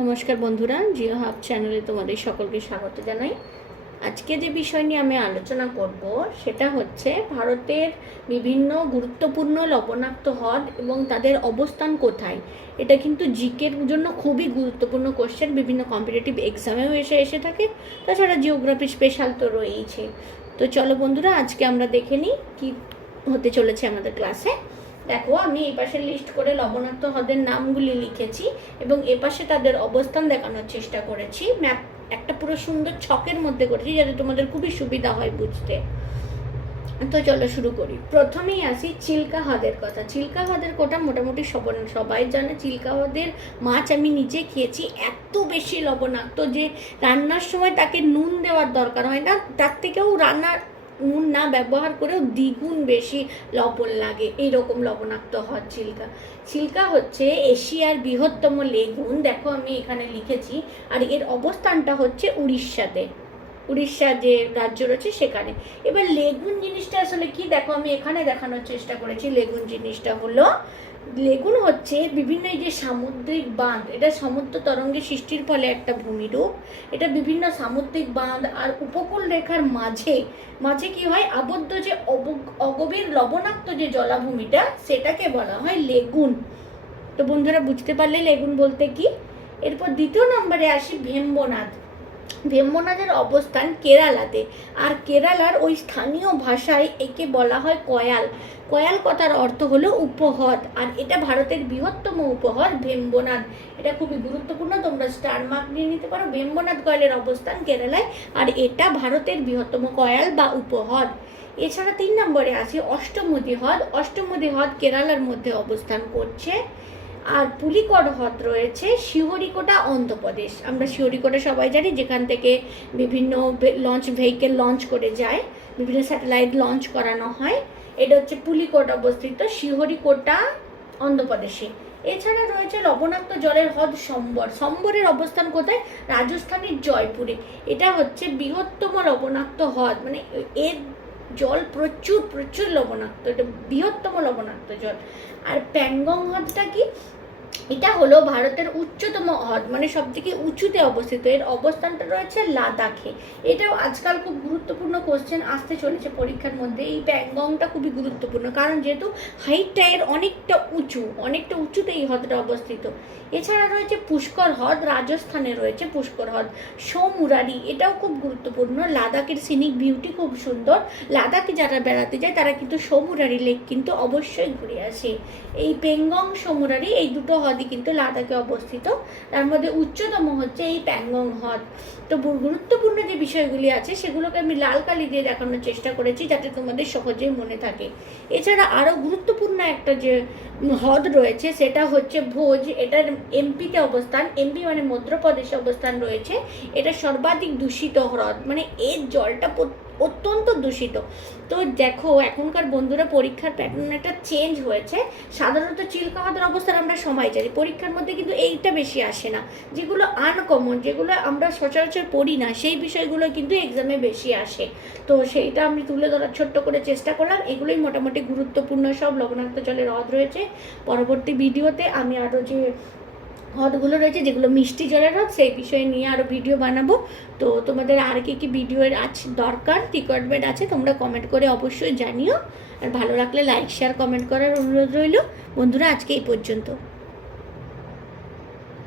নমস্কার বন্ধুরা, জিও হাব চ্যানেলে তোমাদের সকলকে স্বাগত জানাই। আজকে যে বিষয় নিয়ে আমি আলোচনা করব সেটা হচ্ছে ভারতের বিভিন্ন গুরুত্বপূর্ণ লবণাক্ত হ্রদ এবং তাদের অবস্থান কোথায়। এটা কিন্তু জিকের জন্য খুবই গুরুত্বপূর্ণ কোশ্চেন, বিভিন্ন কম্পিটিটিভ এক্সামেও এসে থাকে। তাছাড়া জিওগ্রাফি স্পেশাল তো রয়েইছে। তো চলো বন্ধুরা, আজকে আমরা দেখে নিই কী হতে চলেছে আমাদের ক্লাসে। দেখো, আমি এই পাশে লিস্ট করে লবণাক্ত হ্রদের নামগুলি লিখেছি এবং এ পাশে তাদের অবস্থান দেখানোর চেষ্টা করেছি। ম্যাপ একটা পুরো সুন্দর ছকের মধ্যে করেছি যাতে তোমাদের খুবই সুবিধা হয় বুঝতে। তো চলো শুরু করি। প্রথমেই আসি চিল্কা হ্রদের কথা। চিল্কা হ্রদের কথা মোটামুটি সবাই জানে। চিল্কা হ্রদের মাছ আমি নিজে খেয়েছি, এত বেশি লবণাক্ত যে রান্নার সময় তাকে নুন দেওয়ার দরকার হয় না, তার থেকেও নুন না ব্যবহার করেও দ্বিগুণ বেশি লবণ লাগে। এইরকম লবণাক্ত হ্রদ চিল্কা। চিল্কা হচ্ছে এশিয়ার বৃহত্তম লেগুন, দেখো আমি এখানে লিখেছি। আর এর অবস্থানটা হচ্ছে উড়িষ্যাতে, উড়িষ্যা যে রাজ্য রয়েছে সেখানে। এবার লেগুন জিনিসটা আসলে কি, দেখো আমি এখানে দেখানোর চেষ্টা করেছি। লেগুন জিনিসটা হলো, লেগুন হচ্ছে বিভিন্ন এই যে সামুদ্রিক বাঁধ, এটা সমুদ্র তরঙ্গের সৃষ্টির ফলে একটা ভূমিরূপ। এটা বিভিন্ন সামুদ্রিক বাঁধ আর উপকূল রেখার মাঝে মাঝে কি হয়, আবদ্ধ যে অগভীর লবণাক্ত যে জলাভূমিটা, সেটাকে বলা হয় লেগুন। তো বন্ধুরা বুঝতে পারলে লেগুন বলতে কি। এরপর দ্বিতীয় নম্বরে আসি ভেম্বনাদ। ভেম্বনাদের অবস্থান কেরালাতে, আর কেরালার ওই স্থানীয় ভাষায় একে বলা হয় কয়াল। কয়াল কথার অর্থ হলো উপহ্রদ, আর এটা ভারতের বৃহত্তম উপহ্রদ ভেম্বনাদ। এটা খুবই গুরুত্বপূর্ণ, তোমরা স্টার মার্ক নিয়ে নিতে পারো। ভেম্বনাদ কয়ালের অবস্থান কেরালায়, আর এটা ভারতের বৃহত্তম কয়াল বা উপহ্রদ। এছাড়া 3 নম্বরে আছে অষ্টমুদি হ্রদ। অষ্টমুদি হ্রদ কেরালার মধ্যে অবস্থান করছে। আর পুলিকট হ্রদ রয়েছে শিহরিকোটা, অন্ধ্রপ্রদেশ। আমরা শিহরিকোটা সবাই জানি, যেখান থেকে বিভিন্ন ভেহিকেল লঞ্চ করে যায়, বিভিন্ন স্যাটেলাইট লঞ্চ করানো হয়। এটা হচ্ছে পুলিকট অবস্থিত শিহরিকোটা, অন্ধ্রপ্রদেশে। এছাড়া রয়েছে লবণাক্ত জলের হ্রদ সম্বর। সম্বরের অবস্থান কোথায়, রাজস্থানের জয়পুরে। এটা হচ্ছে বৃহত্তম লবণাক্ত হ্রদ, মানে এর জল প্রচুর প্রচুর লবণাক্ত, এটা বৃহত্তম লবণাক্ত জল। আর প্যাংগং হ্রদটা কি, এটা হলো ভারতের উচ্চতম হ্রদ, মানে সব থেকে উঁচুতে অবস্থিত। এর অবস্থানটা রয়েছে লাদাখে। এটাও আজকাল খুব গুরুত্বপূর্ণ কোশ্চেন আসতে চলেছে পরীক্ষার মধ্যে। এই প্যাংগংটা খুবই গুরুত্বপূর্ণ, কারণ যেহেতু হাইটটা এর অনেকটা উঁচুতে এই হ্রদটা অবস্থিত। এছাড়া রয়েছে পুষ্কর হ্রদ, রাজস্থানে রয়েছে পুষ্কর হ্রদ। সোমুরারি, এটাও খুব গুরুত্বপূর্ণ। লাদাখের সিনিক বিউটি খুব সুন্দর। লাদাখে যারা বেড়াতে যায় তারা কিন্তু সোমুরারি লেক কিন্তু অবশ্যই ঘুরে আসে। এই পেঙ্গং, সোমুরারি এই দুটো হ্রদই কিন্তু লাদাখে অবস্থিত। তার মধ্যে উচ্চতম হচ্ছে এই প্যাংগং হ্রদ। তো গুরুত্বপূর্ণ যে বিষয়গুলি আছে সেগুলোকে আমি লাল কালি দিয়ে দেখানোর চেষ্টা করেছি যাতে তোমাদের সহজেই মনে থাকে। এছাড়া আরও গুরুত্বপূর্ণ একটা যে হ্রদ রয়েছে সেটা হচ্ছে ভোজ। এটার এমপিতে অবস্থান, এমপি মানে মধ্যপ্রদেশে অবস্থান রয়েছে। এটা সর্বাধিক দূষিত হ্রদ, মানে এর জলটা অত্যন্ত দূষিত। তো দেখো, এখনকার বন্ধুরা পরীক্ষার প্যাটার্ন একটা চেঞ্জ হয়েছে। সাধারণত চিল্কা হ্রদের অবস্থান আমরা সময় জানি, পরীক্ষার মধ্যে কিন্তু এইটা বেশি আসে না। যেগুলো আনকমন, যেগুলো আমরা সচরাচর পড়ি না, সেই বিষয়গুলো কিন্তু এক্সামে বেশি আসে। তো সেইটা আমি তুলে ধরার ছোট্ট করে চেষ্টা করলাম। এগুলোই মোটামুটি গুরুত্বপূর্ণ সব লবণাক্ত জলের হ্রদ রয়েছে। পরবর্তী ভিডিওতে আমি আরও যে হ্রদগুলো রয়েছে যেগুলো মিষ্টি জলের হ্রদ, সেই বিষয়ে নিয়ে আরও ভিডিও বানাবো। তো তোমাদের আর কি ভিডিওর দরকার, রিকোয়ারমেন্ট আছে, তোমরা কমেন্ট করে অবশ্যই জানিও। আর ভালো লাগলে লাইক, শেয়ার, কমেন্ট করার অনুরোধ রইল। বন্ধুরা আজকে এই পর্যন্ত।